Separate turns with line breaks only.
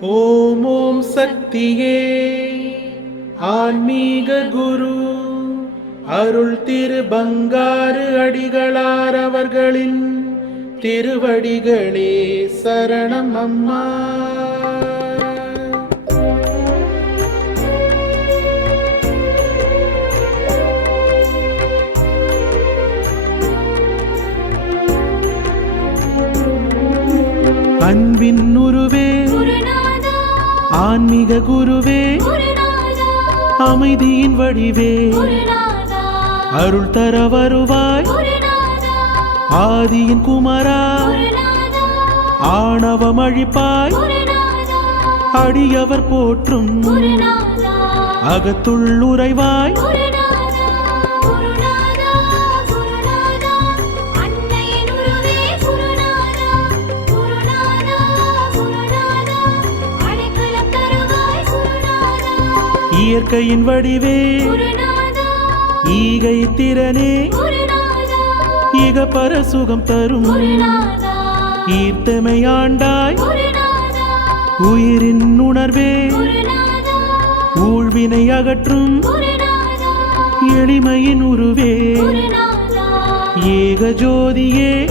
ஓம் ஓம் சக்தியே. ஆன்மீக குரு அருள் திரு பங்காறு அடிகளார் அவர்களின் திருவடிகளே சரணம் அம்மா. அன்பின் உருவே ஆன்மீக குருவே அமைதியின் வடிவே அருள் தர வருவாய். ஆதியின் குமரா ஆணவம் அழிப்பாய் அடியவர் போற்றும்
குருநாதா.
இயற்கையின் வடிவே. ஈகை திறனே.
குருநாதா.
இக பர சுகம் தரும்.
குருநாதா.
ஈர்த்தமை ஆண்டாய்.
குருநாதா.
உயிரின் உணர்வே. ஊழ்வினை அகற்றும். எளிமையின் உருவே. ஏக ஜோதியே.